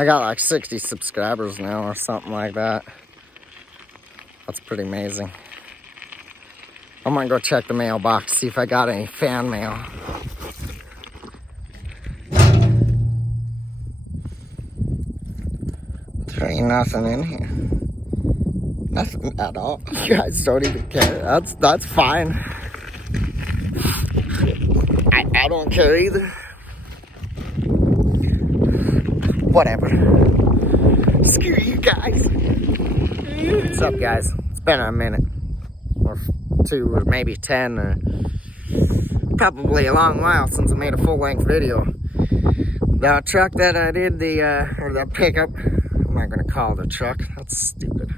I got like 60 subscribers now or something like that. That's pretty amazing. I'm gonna go check the mailbox, see if I got any fan mail. There ain't nothing in here. Nothing at all. You guys don't even care. That's fine. I don't care either. Whatever. Screw you guys. What's up, guys? It's been a minute. Or 2 or maybe 10 or probably a long while since I made a full-length video. The truck that I did, or the pickup, I'm not gonna call it a truck, that's stupid.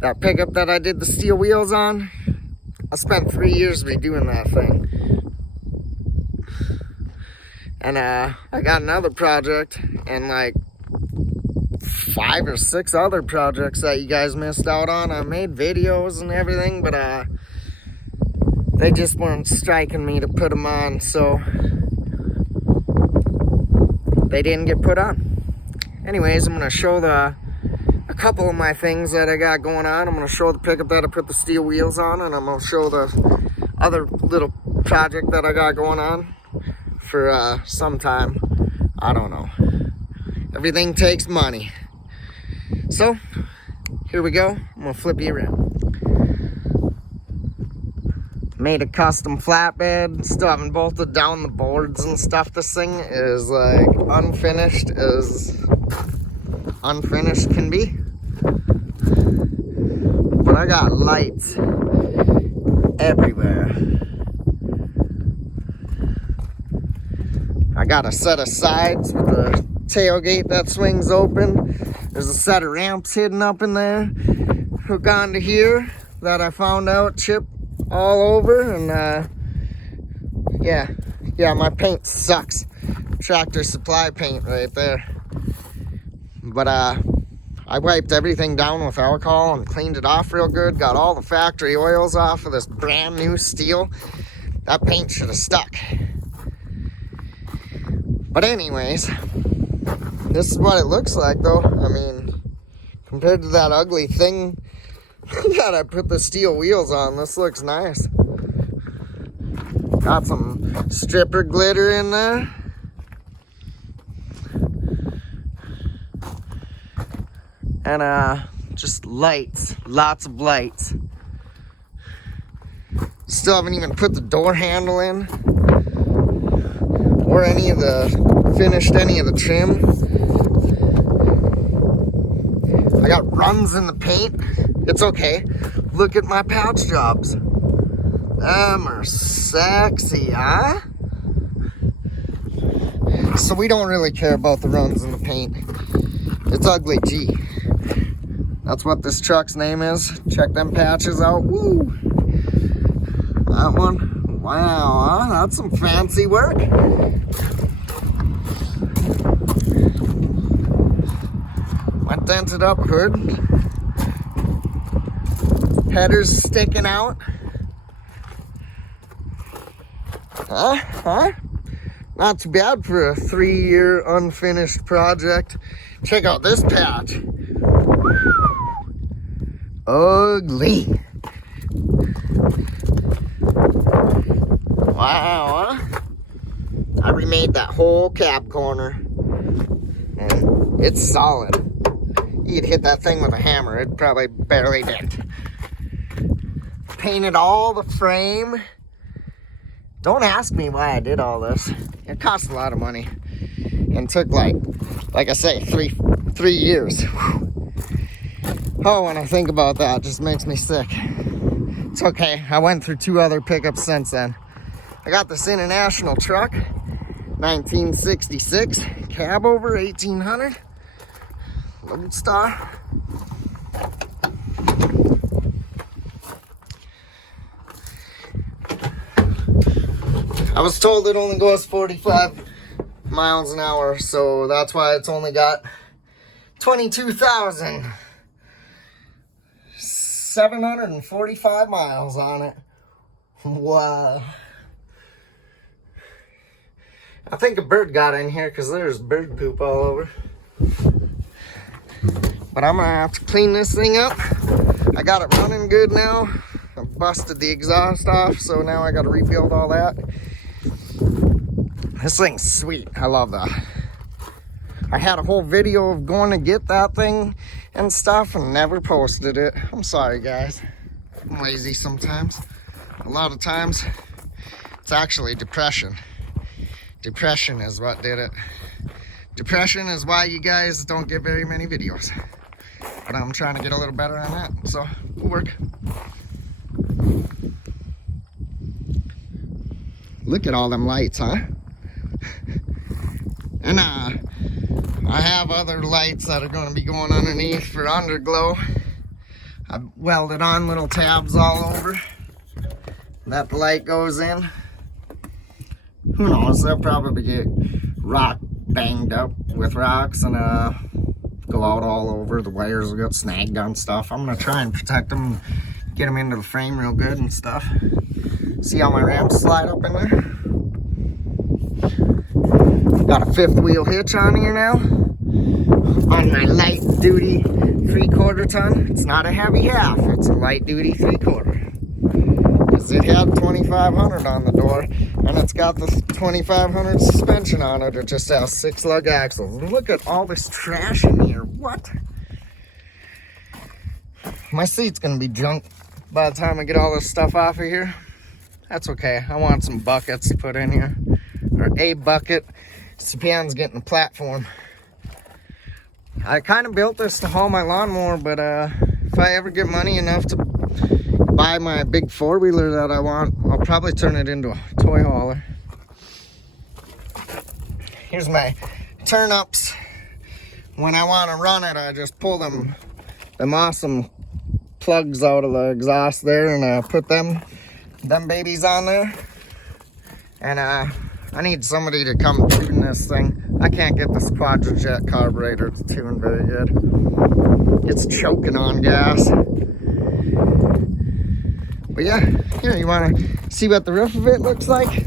That pickup that I did the steel wheels on, I spent 3 years redoing that thing. And I got another project and like 5 or 6 other projects that you guys missed out on. I made videos and everything, but they just weren't striking me to put them on, so they didn't get put on. Anyways, I'm gonna show a couple of my things that I got going on. I'm gonna show the pickup that I put the steel wheels on, and I'm gonna show the other little project that I got going on for some time. I don't know. Everything takes money. So, here we go. I'm gonna flip you around. Made a custom flatbed. Still haven't bolted down the boards and stuff. This thing is like unfinished as unfinished can be. But I got lights everywhere. I got a set of sides with a tailgate that swings open. There's a set of ramps hidden up in there. Hook onto here that I found out chip all over, and yeah, my paint sucks. Tractor Supply paint right there. But I wiped everything down with alcohol and cleaned it off real good. Got all the factory oils off of this brand new steel. That paint should have stuck. But anyways, this is what it looks like though. I mean, compared to that ugly thing that I put the steel wheels on, this looks nice. Got some stripper glitter in there. And just lights, lots of lights. Still haven't even put the door handle in or finished any of the trim. I got runs in the paint. It's okay. Look at my pouch jobs. Them are sexy, huh? So we don't really care about the runs in the paint. It's ugly G. That's what this truck's name is. Check them patches out. Woo! That one. Wow, huh? That's some fancy work. My dented up hood. Headers sticking out. Huh? Not too bad for a 3-year unfinished project. Check out this patch. Ugly. Wow, huh? I remade that whole cab corner. And it's solid. You'd hit that thing with a hammer, it'd probably barely dent. Painted all the frame. Don't ask me why I did all this. It cost a lot of money. And took like I say, three years. Oh, when I think about that, it just makes me sick. It's okay. I went through 2 other pickups since then. I got this International truck, 1966, cab over, 1800, Lodestar. I was told it only goes 45 miles an hour, so that's why it's only got 22,745 miles on it. Wow. I think a bird got in here because there's bird poop all over. But I'm gonna have to clean this thing up. I got it running good now. I busted the exhaust off, so now I gotta rebuild all that. This thing's sweet. I love that. I had a whole video of going to get that thing and stuff and never posted it. I'm sorry, guys. I'm lazy sometimes. A lot of times, it's actually depression. Depression is what did it. Depression is why you guys don't get very many videos. But I'm trying to get a little better on that, so it'll work. Look at all them lights, huh? And I have other lights that are going to be going underneath for underglow. I welded on little tabs all over that the light goes in. Who knows, they'll probably get rock banged up with rocks and go out all over. The wires will get snagged on stuff. I'm going to try and protect them, get them into the frame real good and stuff. See how my ramps slide up in there? Got a 5th wheel hitch on here now. On my light duty 3/4 ton. It's not a heavy half, it's a light duty 3/4. Because it had 2500 on the door, and it's got the 2500 suspension on it. It just has 6-lug axles. Look at all this trash in here. What? My seat's gonna be junk by the time I get all this stuff off of here. That's okay. I want some buckets to put in here. Or a bucket. Japan's getting a platform. I kind of built this to haul my lawnmower, but if I ever get money enough to buy my big 4-wheeler that I want, I'll probably turn it into a toy hauler. Here's my turn-ups. When I want to run it, I just pull them awesome plugs out of the exhaust there, and I put them babies on there. And I need somebody to come tune this thing. I can't get this quadrajet carburetor to tune very good. It's choking on gas. But yeah, here, you want to see what the roof of it looks like?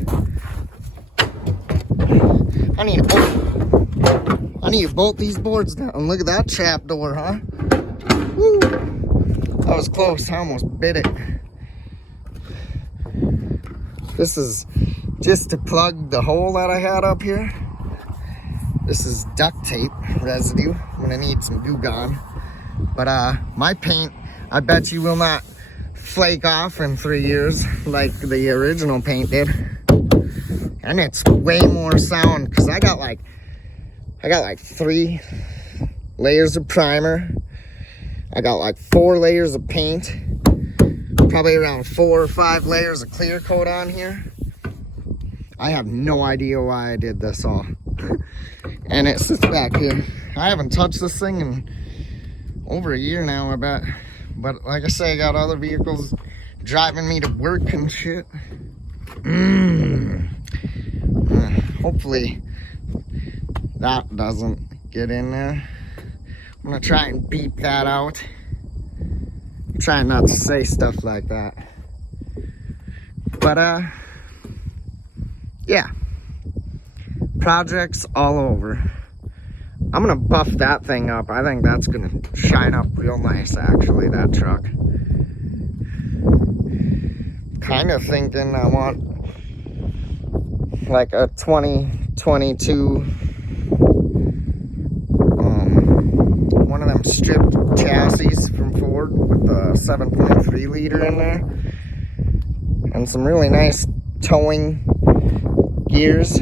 I need to bolt these boards down. Look at that trap door, huh? Woo! That was close. I almost bit it. This is just to plug the hole that I had up here. This is duct tape residue. I'm gonna need some glue gun. But my paint, I bet you will not flake off in 3 years like the original paint did. And it's way more sound because I got like 3 layers of primer. I got like 4 layers of paint. Probably around 4 or 5 layers of clear coat on here. I have no idea why I did this all. And it sits back here. I haven't touched this thing in over a year now, I bet. But like I say, I got other vehicles driving me to work and shit. Hopefully that doesn't get in there. I'm gonna try and beep that out. I'm trying not to say stuff like that. But yeah, projects all over. I'm gonna buff that thing up. I think that's gonna shine up real nice, actually, that truck. Kind of thinking I want like a 2022 one of them stripped chassis from Ford with the 7.3 liter in there and some really nice towing gears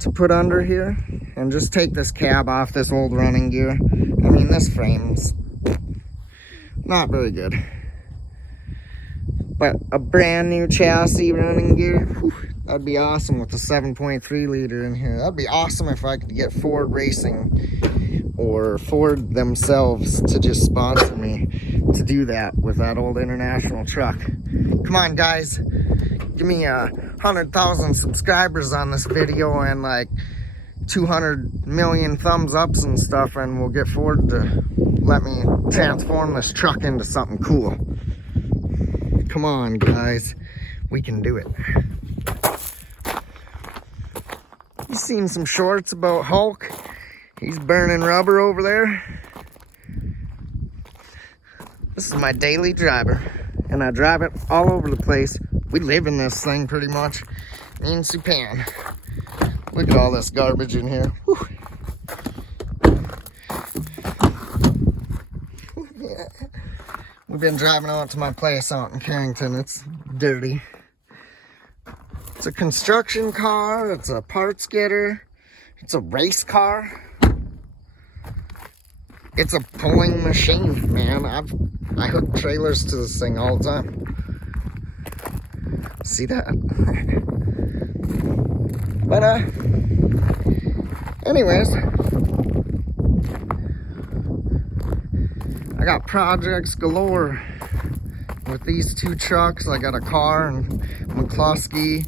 to put under here, and just take this cab off this old running gear. I mean, this frame's not very good, but a brand new chassis running gear, whew, that'd be awesome with the 7.3 liter in here. That'd be awesome if I could get Ford Racing or Ford themselves to just sponsor me to do that with that old International truck. Come on, guys, give me 100,000 subscribers on this video and like 200 million thumbs ups and stuff, and we'll get Ford to let me transform this truck into something cool. Come on, guys, we can do it. You seen some shorts about Hulk? He's burning rubber over there. This is my daily driver, and I drive it all over the place. We live in this thing pretty much. Me and Supan. Look at all this garbage in here. Whew. Yeah. We've been driving out to my place out in Carrington. It's dirty. It's a construction car. It's a parts getter. It's a race car. It's a pulling machine, man. I hook trailers to this thing all the time. See that? But anyways, I got projects galore with these two trucks. I got a car and McCloskey.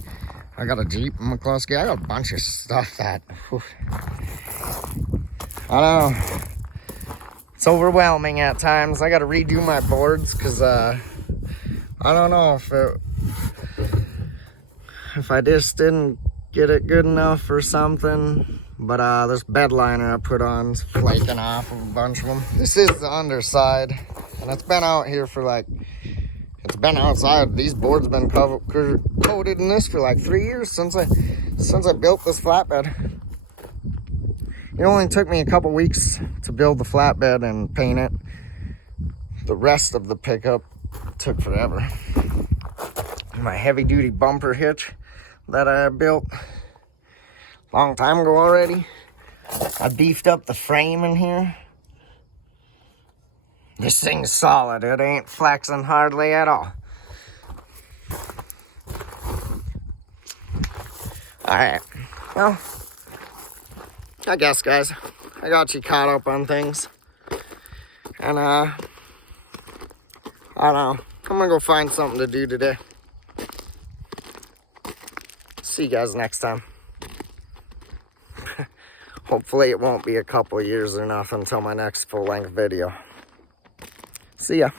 I got a Jeep and McCloskey. I got a bunch of stuff that, whew. I don't know. It's overwhelming at times. I got to redo my boards because I don't know if I just didn't get it good enough or something. But this bed liner I put on is flaking off a bunch of them. This is the underside, and it's been out here for like, it's been outside. These boards been coated in this for like 3 years since I built this flatbed. It only took me a couple weeks to build the flatbed and paint it. The rest of the pickup took forever. My heavy duty bumper hitch that I built a long time ago already. I beefed up the frame in here. This thing's solid. It ain't flexing hardly at all. Alright, well, I guess, guys, I got you caught up on things. And, I don't know. I'm gonna go find something to do today. See you guys next time. Hopefully it won't be a couple years or nothing until my next full-length video. See ya.